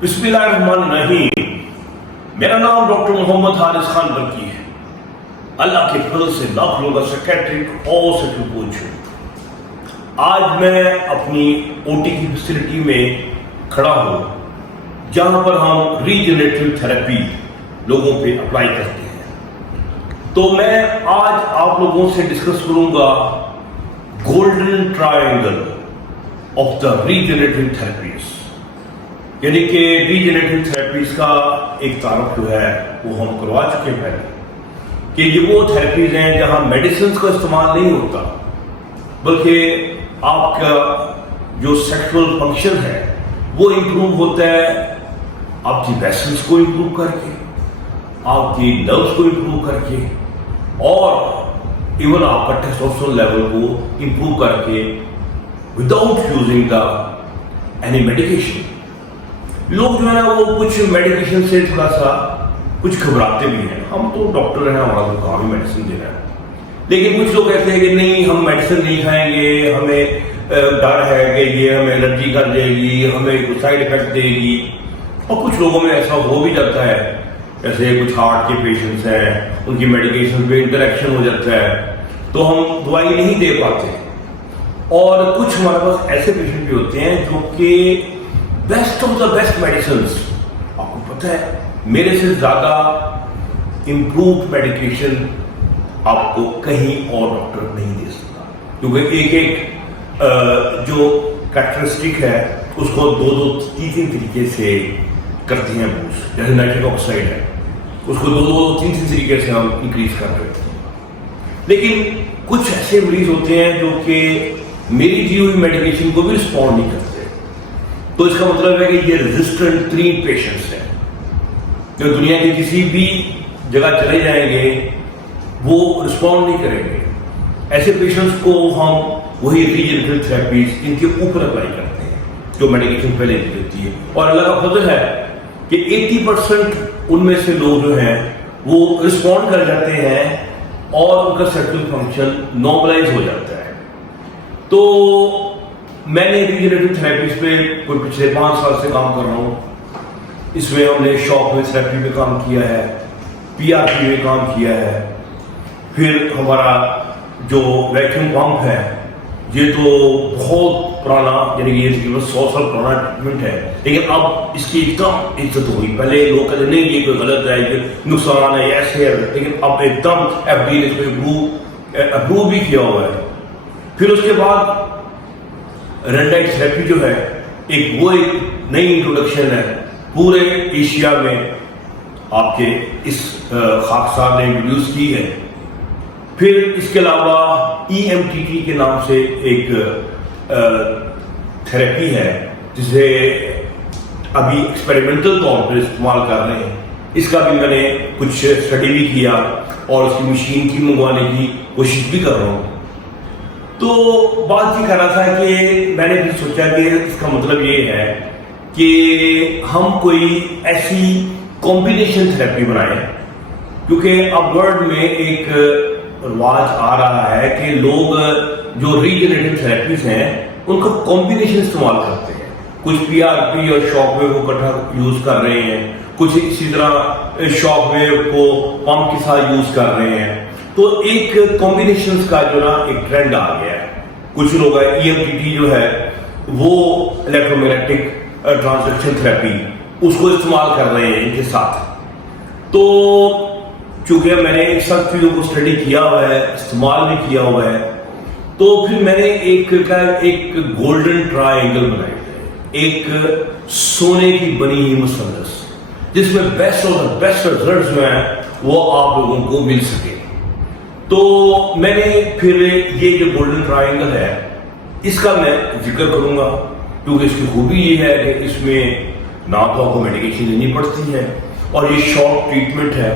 बिस्मिल्लाहिर्रहमानिर्रहीम। मेरा नाम डॉक्टर मोहम्मद हारिस खान बरकी है। अल्लाह के फजल से लाख लोगों का सेक्रेटरी और सेक्रेटरी कोच हूँ। आज मैं अपनी ओटी की फैसिलिटी में खड़ा हूँ जहाँ पर हम रीजनरेटिव थेरेपी लोगों पे अप्लाई करते हैं। तो मैं आज आप लोगों से डिस्कस करूँगा golden triangle of the regenerative therapies, यानी कि रीजनरेटिव थेरेपीज का एक तारुफ जो है वो हम करवा चुके हैं पहले, कि ये वो थेरेपीज हैं जहां मेडिसिन का इस्तेमाल नहीं होता, बल्कि आपका जो सेक्सुअल फंक्शन है वो इम्प्रूव होता है आपकी वेसल्स को इम्प्रूव करके, आपकी नर्व्स को इम्प्रूव करके, और इवन आपका टेस्टोस्टेरोन लेवल को इम्प्रूव करके without using the any medication. लोग जो है ना वो कुछ मेडिकेशन से थोड़ा सा कुछ घबराते भी हैं। हम तो डॉक्टर हैं, हमारा तो काम ही मेडिसिन देना है, लेकिन कुछ लोग कहते हैं कि नहीं, हम मेडिसिन नहीं खाएंगे, हमें डर है कि ये हमें एलर्जी कर देगी, हमें साइड इफेक्ट देगी। और कुछ लोगों में ऐसा हो भी जाता है, जैसे कुछ हार्ट के पेशेंट्स हैं, उनकी मेडिकेशन पे इंटरेक्शन हो जाता है तो हम दवाई नहीं दे पाते। और कुछ हमारे पास ऐसे पेशेंट भी होते हैं जो कि best of the best medicine, आपको पता है मेरे से ज्यादा इंप्रूव्ड मेडिकेशन आपको कहीं और डॉक्टर नहीं दे सकता, क्योंकि एक एक जो कैरेक्टरिस्टिक है उसको दो दो तीन तरीके से करती हैं बूस्ट। जैसे नाइट्रिक ऑक्साइड है, उसको दो तीन तरीके से हम इंक्रीज कर रहे हैं। लेकिन कुछ ऐसे मरीज होते हैं जो कि मेरी दी हुई मेडिकेशन को भी रिस्पॉन्ड नहीं करते, तो इसका मतलब है कि ये रेजिस्टेंट 3 पेशेंट्स हैं जो दुनिया के किसी भी जगह चले जाएंगे वो रिस्पॉन्ड नहीं करेंगे। ऐसे पेशेंट्स को हम वही रीजनरेटिव थेरेपीज इनके ऊपर अप्लाई करते हैं जो मेडिकेशन पहले दी जाती है। और अल्लाह का फजल है कि 80% उनमें से लोग जो हैं वो रिस्पॉन्ड कर जाते हैं और उनका सेक्सुअल फंक्शन नॉर्मलाइज हो जाता है। तो मैंने रीजनरेटिव थेरेपीज पे कोई पिछले 5 साल से काम कर रहा हूँ। इसमें हमने शॉक वेव थेरेपी पे काम किया है, पीआरपी में काम किया है, फिर हमारा जो वैक्यूम पंप है ये तो बहुत पुराना, यानी कि ये तकरीबन 100 साल पुराना ट्रीटमेंट है, लेकिन अब इसकी एकदम इज्जत हुई। पहले लोग कहते नहीं ये कोई गलत है, ये नुकसान है, ऐसे है, लेकिन अब एकदम एफडीए ने इसको अप्रूव भी किया हुआ है। फिर उसके बाद रेंडाइट थेरेपी जो है एक नई इंट्रोडक्शन है पूरे एशिया में, आपके इस खाकसार ने इंट्रोड्यूस की है। फिर इसके अलावा EMTT के नाम से एक थेरेपी है जिसे अभी एक्सपेरिमेंटल तौर पर इस्तेमाल कर रहे हैं। इसका भी मैंने कुछ स्टडी भी किया और उसकी मशीन की मंगवाने की कोशिश भी कर रहा हूँ। तो बात ये कर रहा था कि मैंने भी सोचा कि इसका मतलब ये है कि हम कोई ऐसी कॉम्बिनेशन थेरेपी बनाएं, क्योंकि अब वर्ल्ड में एक रिवाज आ रहा है कि लोग जो रीजनरेटिव थेरेपीज हैं उनका कॉम्बिनेशन इस्तेमाल करते हैं। कुछ पीआरपी और शॉक वेव को इकट्ठा यूज कर रहे हैं, कुछ इसी तरह शॉक वेव को पंप के साथ यूज कर रहे हैं। तो एक कॉम्बिनेशन का जो ना एक ट्रेंड आ गया है। कुछ लोग EMTT जो है वो इलेक्ट्रोमैग्नेटिक ट्रांसडक्शन थेरेपी उसको इस्तेमाल कर रहे हैं इनके साथ। तो चूंकि मैंने इन सब चीजों को स्टडी किया हुआ है, इस्तेमाल भी किया हुआ है, तो फिर मैंने एक गोल्डन ट्रायंगल बनाया है, एक सोने की बनी हुई मुसन्नस, जिसमें best of the best results जो हैं वो आप लोगों को मिल सके। तो मैंने फिर ये जो गोल्डन ट्रायंगल है इसका मैं जिक्र करूंगा, क्योंकि इसकी खूबी ये है कि इसमें ना तो आपको मेडिकेशन लेनी पड़ती है और ये शॉर्ट ट्रीटमेंट है,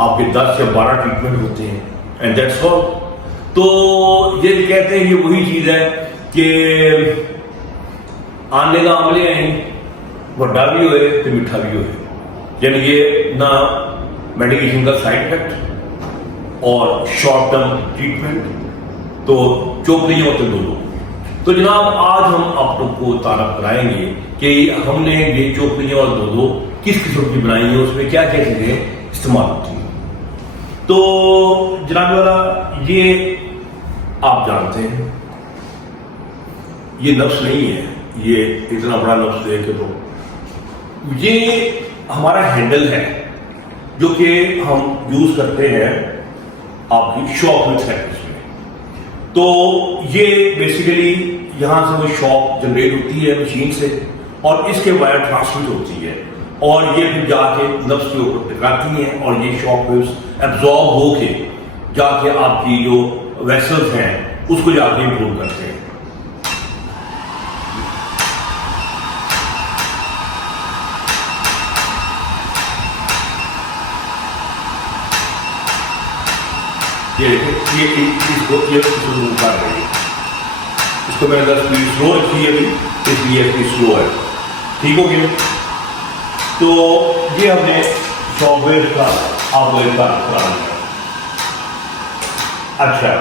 आपके 10 या 12 ट्रीटमेंट होते हैं, एंड दैट्स ऑल। तो ये कहते हैं ये वही चीज है कि आने का आमले हैं, वड्डा भी होए तो मीठा भी होए, यानी ये ना मेडिकेशन का साइड इफेक्ट और शॉर्ट टर्म ट्रीटमेंट, तो चोपड़ी होते दो लोग। تو جناب آج ہم آپ لوگ کو تعارف کرائیں گے کہ ہم نے یہ چوکریاں اور دو کس قسم کی بنائی ہیں، اس میں کیا کیا چیزیں استعمال ہوتی ہیں۔ تو جناب والا یہ آپ جانتے ہیں یہ نفس نہیں ہے، یہ اتنا بڑا نفس ہے کہ تو یہ ہمارا ہینڈل ہے جو کہ ہم یوز کرتے ہیں آپ کی شاپ میں تھراپیز میں۔ تو یہ بیسیکلی یہاں سے وہ شاپ جنریٹ ہوتی ہے مشین سے اور اس کے وائر ٹرانسمٹ ہوتی ہے اور یہ پھر جا کے نفس کے اوپر ٹکراتی ہیں اور یہ شاک ویوز ایبزارب ہو کے جا کے آپ کی جو ویسلز ہیں اس کو جا کے امپروو کرتے ہیں۔ اس کو میں نے اسپیڈ سلو رکھی ہے ابھی، اس لیے اسپیڈ سلو ہے، ٹھیک ہو گیا۔ تو یہ ہم نے سافٹ ویئر کا آپ کو اچھا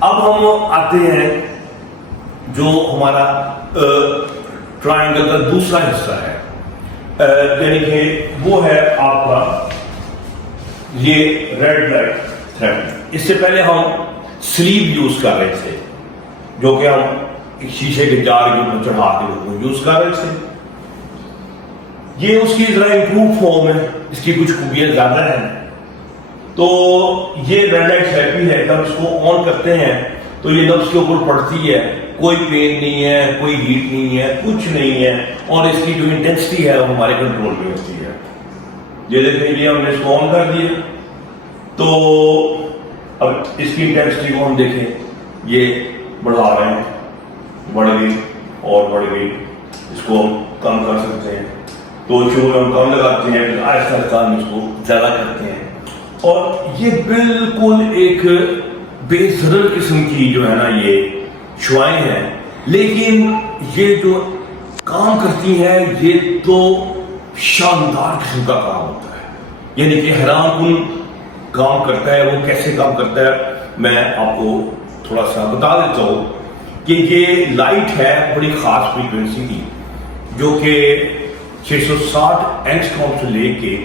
اب ہم آتے ہیں جو ہمارا ٹرائنگل کا دوسرا حصہ ہے، یعنی کہ وہ ہے آپ کا یہ ریڈ لائٹ تھراپی۔ اس سے پہلے ہم سلیپ یوز کر رہے تھے جو کہ ہم ایک شیشے کے جار کے اوپر چڑھا کے یوز کر رہے تھے۔ یہ اس کی ذرا امپروو فارم ہے، اس کی کچھ خوبیاں زیادہ ہیں۔ تو یہ ریڈ لائٹ تھراپی ہے، جب اس کو آن کرتے ہیں تو یہ نفس کے اوپر پڑتی ہے، کوئی پین نہیں ہے، کوئی ہیٹ نہیں ہے، کچھ نہیں ہے، اور اس کی جو انٹینسٹی ہے وہ ہمارے کنٹرول میں ہوتی ہے۔ یہ دیکھیں یہ ہم نے اس کو آن کر دیا تو اب اس کی انٹینسٹی کو ہم دیکھیں، یہ بڑھا رہے ہیں، بڑھ گئی اور بڑھ گئی، اس کو ہم کم کر سکتے ہیں۔ تو شور ہم کم لگاتے ہیں، پھر آہستہ آہستہ ہم اس کو زیادہ کرتے ہیں، اور یہ بالکل ایک بے ضرر قسم کی جو ہے نا یہ شعائیں ہیں، لیکن یہ جو کام کرتی ہیں یہ تو شاندار قسم کا کام ہوتا ہے، یعنی کہ حیران کن کام کرتا ہے۔ وہ کیسے کام کرتا ہے میں آپ کو تھوڑا سا بتا دیتا ہوں کہ یہ لائٹ ہے بڑی خاص فریکوینسی کی جو کہ 660 اینگسٹروم سے لے کے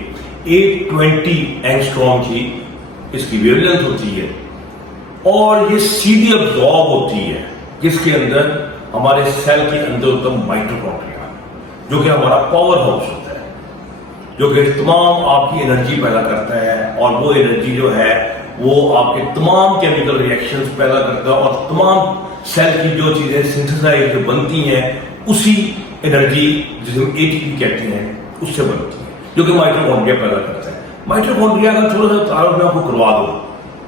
820 اینگسٹروم کی اس کی ویو لینتھ ہوتی ہے، اور یہ سیدھی ابزارب ہوتی ہے جس کے اندر ہمارے سیل کے اندر ہوتا ہے مائٹوکونڈریا، جو کہ ہمارا پاور ہاؤس ہوتا ہے، جو کہ تمام آپ کی انرجی پیدا کرتا ہے، اور وہ انرجی جو ہے وہ آپ کے تمام کیمیکل ریئیکشنز پیدا کرتا ہے، اور تمام سیل کی جو چیزیں سنتھسائز بنتی ہیں اسی انرجی جسے ہم اے ٹی پی کہتے ہیں اس سے بنتی ہے، جو کہ مائٹوکونڈریا پیدا کرتا ہے۔ مائٹوکونڈریا کا تھوڑا سا تعارف میں آپ کو کروا دوں۔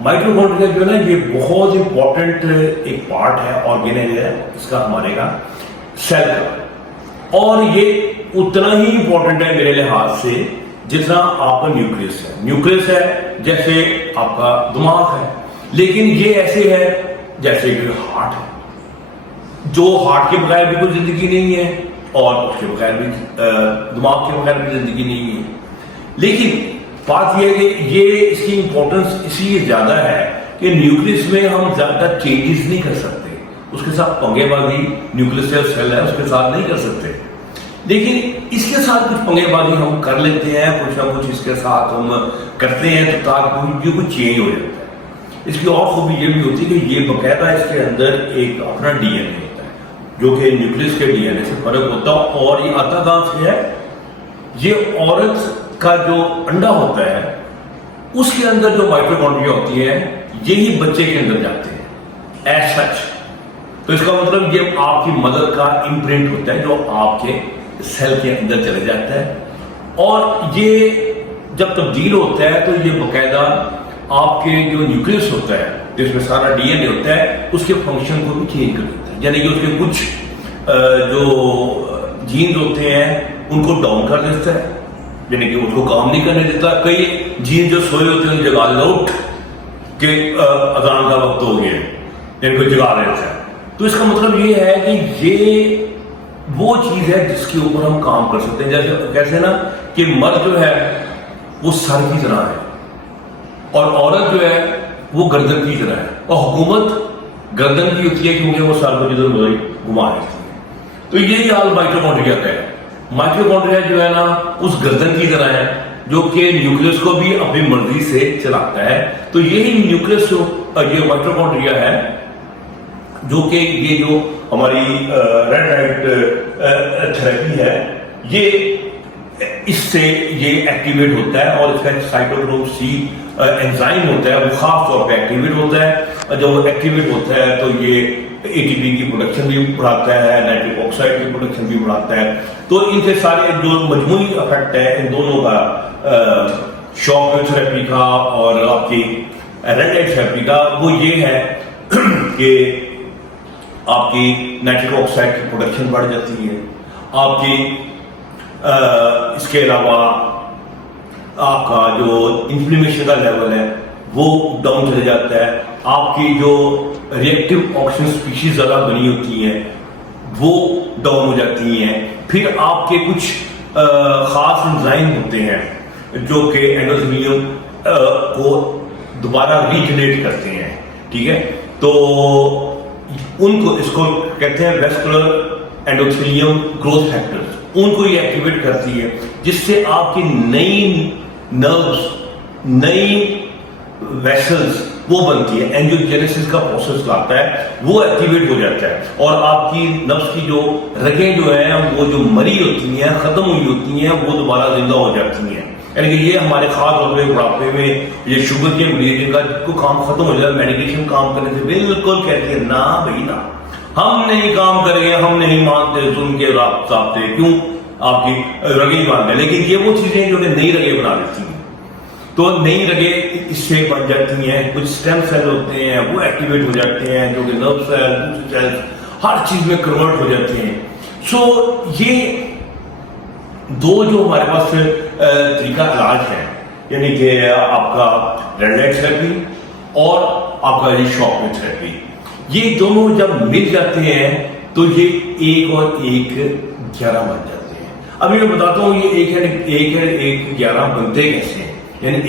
مائٹوکونڈریا جو ہے نا یہ بہت امپورٹنٹ ایک پارٹ ہے، آرگینل ہے اس کا ہمارے کا سیل کا، اور یہ اتنا ہی امپورٹنٹ ہے میرے لحاظ سے جتنا آپ کا نیوکلیس ہے۔ نیوکلیس ہے جیسے آپ کا دماغ ہے، لیکن یہ ایسے ہے جیسے کہ ہارٹ ہے، جو ہارٹ کے بغیر بھی کوئی زندگی نہیں ہے اور اس کے بغیر بھی دماغ کے بغیر بھی زندگی نہیں ہے۔ لیکن بات یہ ہے کہ یہ اس کی امپورٹنس اسی لیے زیادہ ہے کہ نیوکلیس میں ہم زیادہ چینجز نہیں کر سکتے، اس کے ساتھ پنگے بازی نیوکلیس سیل ہے اس کے ساتھ نہیں کر سکتے، لیکن اس کے ساتھ کچھ پنگے بازی ہم کر لیتے ہیں، کچھ نہ کچھ اس کے ساتھ ہم کرتے ہیں تو تاکہ یہ کچھ چینج ہو جاتا ہے۔ اس کی اور خوبی یہ بھی ہوتی ہے کہ یہ باقاعدہ اس کے اندر ایک اپنا ڈی این اے ہوتا ہے جو کہ نیوکلیس کے ڈی این اے سے فرق ہوتا ہے، اور یہ آتا کہاں سے ہے؟ یہ عورت کا جو انڈا ہوتا ہے اس کے اندر جو مائٹوکونڈریا ہوتی ہے یہی بچے کے اندر جاتے ہیں ایز سچ۔ تو اس کا مطلب یہ آپ کی مدر کا امپرنٹ ہوتا ہے جو آپ کے سیل کے اندر چلے جاتا ہے، اور یہ جب تبدیل ہوتا ہے تو یہ باقاعدہ آپ کے جو نیوکلیس ہوتا ہے جس میں سارا ڈی این اے ہوتا ہے اس کے فنکشن کو بھی چینج کر دیتا ہے، یعنی کہ اس کے کچھ جو جینز ہوتے ہیں ان کو ڈاؤن کر دیتا ہے، یعنی کہ اس کو کام نہیں کرنے دیتا۔ کئی جین جو سوئے ہوتے ہیں ان جگہ لوٹ کہ اذان کا وقت ہو گیا، یعنی کوئی جگا دیتا ہے۔ تو اس کا مطلب یہ ہے کہ یہ وہ چیز ہے جس کے اوپر ہم کام کر سکتے ہیں، جیسے کیسے نا کہ مرد جو ہے وہ سر کی طرح ہے اور عورت جو ہے وہ گردن کی طرح ہے، اور حکومت गर्दन की होती है क्योंकि वो सर को जिधर उधर घुमा देती है। तो यही हाल माइटोकॉन्ड्रिया का है। माइटोकॉन्ड्रिया जो है ना उस गर्दन की तरह है जो कि न्यूक्लियस को भी अपनी मर्जी से चलाता है। तो यही न्यूक्लियस ये माइटोकॉन्ड्रिया है जो कि ये जो हमारी रेड लाइट थेरेपी है ये इससे ये एक्टिवेट होता है और इसका साइटोक्रोम C एंजाइम होता है वो खास तौर पे एक्टिवेट होता है। जब वो एक्टिवेट होता है तो ये ATP की प्रोडक्शन भी बढ़ाता है, नाइट्रिक ऑक्साइड की प्रोडक्शन भी बढ़ाता है। तो इनके सारे जो मजमूई इफेक्ट है इन दोनों का शॉक वेव थेरेपी का और आपकी रेड लाइट थेरेपी का वो ये है कि आपकी नाइट्रिक ऑक्साइड की प्रोडक्शन बढ़ जाती है। आपकी इसके अलावा आपका जो इन्फ्लेमेशन का लेवल है वो डाउन चले जाता है। आपकी जो रिएक्टिव ऑक्सीजन स्पीशीज ज्यादा बनी होती हैं वो डाउन हो जाती हैं। फिर आपके कुछ खास एंजाइम होते हैं जो कि एंडोथेलियम को दोबारा रीजनरेट करते हैं, ठीक है। तो उनको इसको कहते हैं वेस्कुलर एंडोथेलियम ग्रोथ फैक्टर्स, उनको ये एक्टिवेट करती है जिससे आपकी नई नर्व्स नई वेसल्स वो बनती है। एंजियोजेनेसिस का प्रोसेस लाता है वो एक्टिवेट हो जाता है और आपकी नर्व्स की जो रगें जो है वो जो मरी होती हैं खत्म हुई होती हैं वो दोबारा जिंदा हो जाती हैं। यानी कि ये हमारे खास तौर पर बुढ़ापे में ये शुगर के मरीज जिनका को काम खत्म हो जाता है मेडिकेशन काम करने से बिल्कुल कहते हैं ना भाई ना हम नहीं काम करेंगे, हम नहीं मानते सुन के रास्ते क्यों आपकी रगे मानते। लेकिन ये वो चीजें जो कि नई रगे बना देती हैं। तो नई रगे इससे बन जाती हैं। कुछ स्टेम सेल होते हैं वो एक्टिवेट हो जाते हैं जो कि नर्व सेल हर चीज में कन्वर्ट हो जाते हैं। सो ये दो जो हमारे पास तरीका इलाज है यानी कि आपका रेड लाइट थेरेपी और आपका ये शॉक वेव थेरेपी, ये दोनों जब मिल जाते हैं तो ये एक और एक 11 बन जाते हैं। अभी मैं बताता हूँ ये एक है एक 11 बनते कैसे हैं। यानी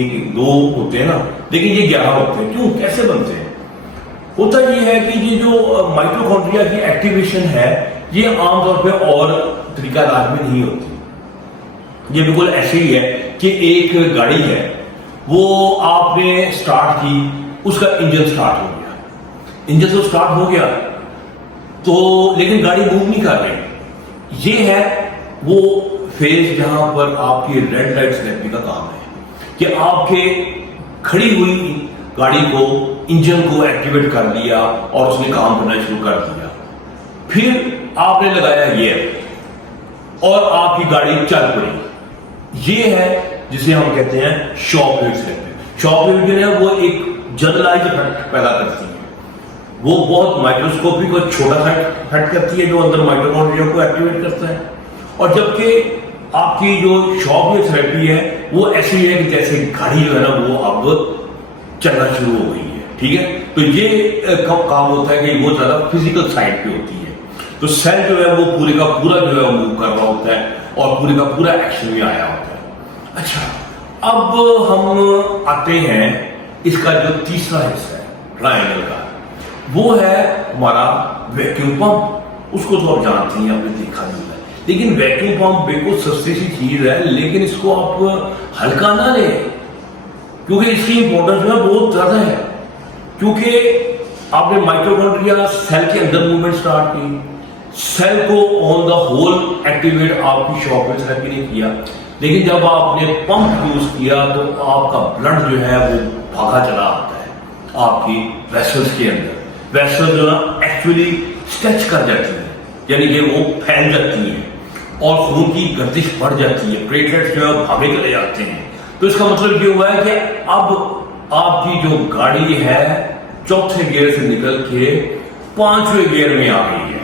एक दो होते हैं ना लेकिन ये 11 होते हैं। क्यों कैसे बनते हैं? होता ये है कि ये जो माइटोकॉन्ड्रिया की एक्टिवेशन है ये आमतौर पे और तरीका इलाज में नहीं होती। ये बिल्कुल ऐसे ही है कि एक गाड़ी है वो आपने स्टार्ट की उसका इंजन स्टार्ट हो गया, इंजन तो स्टार्ट हो गया तो लेकिन गाड़ी मूव नहीं कर रही। ये है वो फेज जहां पर आपकी रेड लाइट थेरेपी का काम है कि आपके खड़ी हुई गाड़ी को इंजन को एक्टिवेट कर दिया और उसने काम करना शुरू कर दिया। फिर आपने लगाया गियर और आपकी गाड़ी चल पड़ी। ये है जिसे हम कहते हैं shock wave therapy. Shock wave जो है वो एक जनरलाइज्ड इफेक्ट पैदा करती है। वो बहुत माइक्रोस्कोपिक और छोटा सा इफेक्ट करती है जो अंदर माइटोकॉन्ड्रिया को एक्टिवेट करता है। और जबकि आपकी जो शॉक वेव थेरेपी है वो ऐसी है कि जैसे गाड़ी जो है ना वो अब चलना शुरू हो गई है, ठीक है। तो ये कब काम होता है कि वो ज्यादा फिजिकल साइड पे होती है। तो सेल जो है वो पूरे का पूरा जो है मूव कर रहा होता है और पूरे का पूरा एक्शन में आया होता है। अच्छा, अब हम आते हैं इसका जो तीसरा हिस्सा है ट्रायंगल का, वो है हमारा वैक्यूम पंप। उसको तो आप जानते हैं, आपने देखा नहीं है। लेकिन वैक्यूम पंप बिल्कुल सस्ती सी चीज है लेकिन इसको आप हल्का ना लें क्योंकि इसकी इंपॉर्टेंस जो है बहुत ज्यादा है। क्योंकि आपने माइटोकॉन्ड्रिया सेल के अंदर मूवमेंट स्टार्ट की, सेल को ऑन द होल एक्टिवेट आपकी शॉक वेव थेरेपी ने किया। लेकिन जब आपने पंप यूज किया तो आपका ब्लड जो है वो भागा चला आता है आपकी वेसल्स के अंदर। वेसल जो है एक्चुअली स्ट्रेच कर जाती है यानी कि वो फैल जाती है और खून की गर्दिश बढ़ जाती है, प्लेटलेट्स जो है भागे चले जाते हैं। तो इसका मतलब ये हुआ है कि अब आपकी जो गाड़ी है चौथे गियर से निकल के 5वें गियर में आ गई है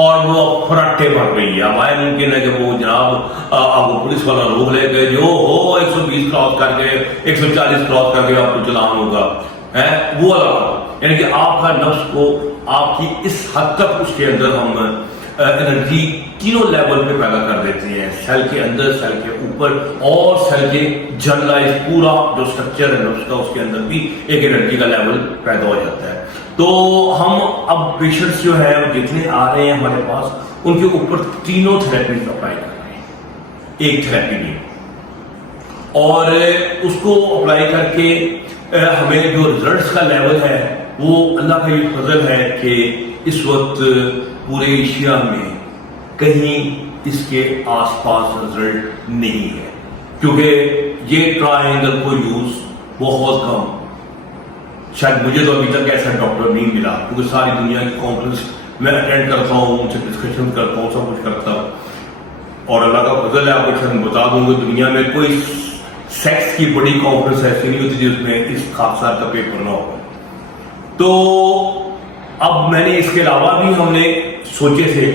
और वो फराटे भर गई है। अब आए मुमकिन है कि वो जनाब आपको पुलिस वाला रोक ले गए जो हो 120 क्रॉस करके 140 क्रॉस करके आपको चलान होगा है वो वाला। यानी कि आपका नफ्स को आपकी इस हद तक उसके अंदर हम एनर्जी तीनों लेवल पे पैदा कर देते हैं, सेल के अंदर, सेल के ऊपर और सेल के जनरलाइज पूरा जो स्ट्रक्चर है नफ्स का उसके अंदर भी एक एनर्जी का लेवल पैदा हो जाता है। تو ہم اب پیشنٹس جو ہے وہ جتنے آ رہے ہیں ہمارے پاس ان کے اوپر تینوں تھراپیز اپلائی کر رہے ہیں، ایک تھراپی نہیں، اور اس کو اپلائی کر کے ہمیں جو ریزلٹس کا لیول ہے وہ اللہ کا یہ فضل ہے کہ اس وقت پورے ایشیا میں کہیں اس کے آس پاس رزلٹ نہیں ہے، کیونکہ یہ ٹرائنگل کو یوز بہت کم، شاید مجھے تو ابھی تک ایسا ڈاکٹر نہیں ملا، کیونکہ ساری دنیا کی کانفرنس میں اٹینڈ کرتا ہوں، ان سے ڈسکشن کرتا ہوں، سب کچھ کرتا ہوں، اور اللہ کا فضل ہے، آپ کو بتا دوں گا دنیا میں کوئی سیکس کی بڑی کانفرنس ایسی نہیں ہوتی جس میں اس خاصا کا پیپر نہ ہو۔ تو اب میں نے اس کے علاوہ بھی ہم نے سوچے تھے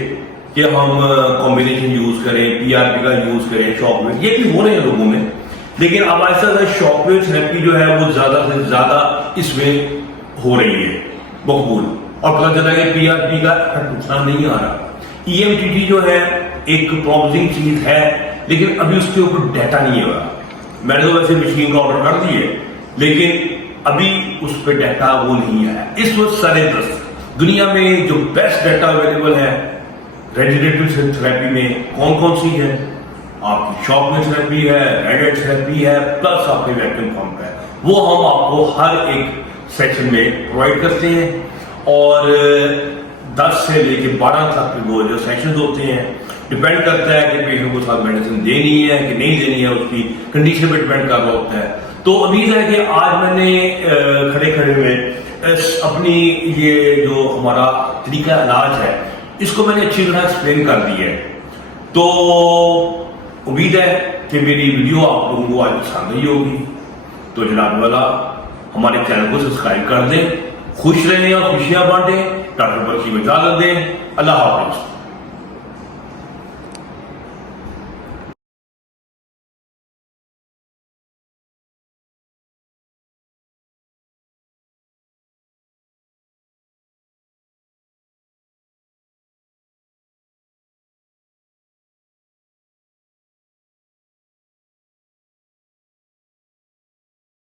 کہ ہم کمبینیشن یوز کریں، پی آر پی کا یوز کریں، شاک ویو، یہ بھی ہو رہے ہیں لوگوں میں، لیکن اب ایسا شاک ویو تھراپی جو ہے وہ زیادہ سے زیادہ اس میں ہو رہی ہے مقبول، اور پتہ چلا کہ پی آر پی کا اتنا نہیں آ رہا۔ ای ایم ٹی ٹی جو ہے ایک پرومسنگ چیز ہے، لیکن ابھی اس کے اوپر ڈیٹا نہیں ہوا۔ میں نے تو ویسے مشین کا آرڈر کر دی ہے، لیکن ابھی اس پہ ڈیٹا وہ نہیں آیا۔ اس وقت سارے دنیا میں جو بیسٹ ڈیٹا اویلیبل ہے ریجنریٹو تھراپی میں کون سی ہے؟ آپ کی شاک ویو تھراپی ہے، ریڈیٹ تھراپی ہے، پلس آپ کے ویکیوم پمپ ہے، وہ ہم آپ کو ہر ایک سیکشن میں پرووائڈ کرتے ہیں، اور 10 سے لے کے 12 تک وہ جو سیشنز ہوتے ہیں، ڈپینڈ کرتا ہے کہ پیشنٹ کو ساتھ میڈیسن دینی ہے کہ نہیں دینی ہے، اس کی کنڈیشن پہ ڈپینڈ کر رہا ہوتا ہے۔ تو امید ہے کہ آج میں نے کھڑے میں اپنی یہ جو ہمارا طریقہ علاج ہے اس کو میں نے اچھی طرح ایکسپلین کر دی ہے۔ تو امید ہے کہ میری ویڈیو آپ لوگوں کو آج پسند نہیں ہوگی، تو جناب والا ہمارے چینل کو سبسکرائب کر دیں، خوش رہیں اور خوشیاں بانٹیں، ڈاکٹر برقی میں اجازت دیں، اللہ حافظ۔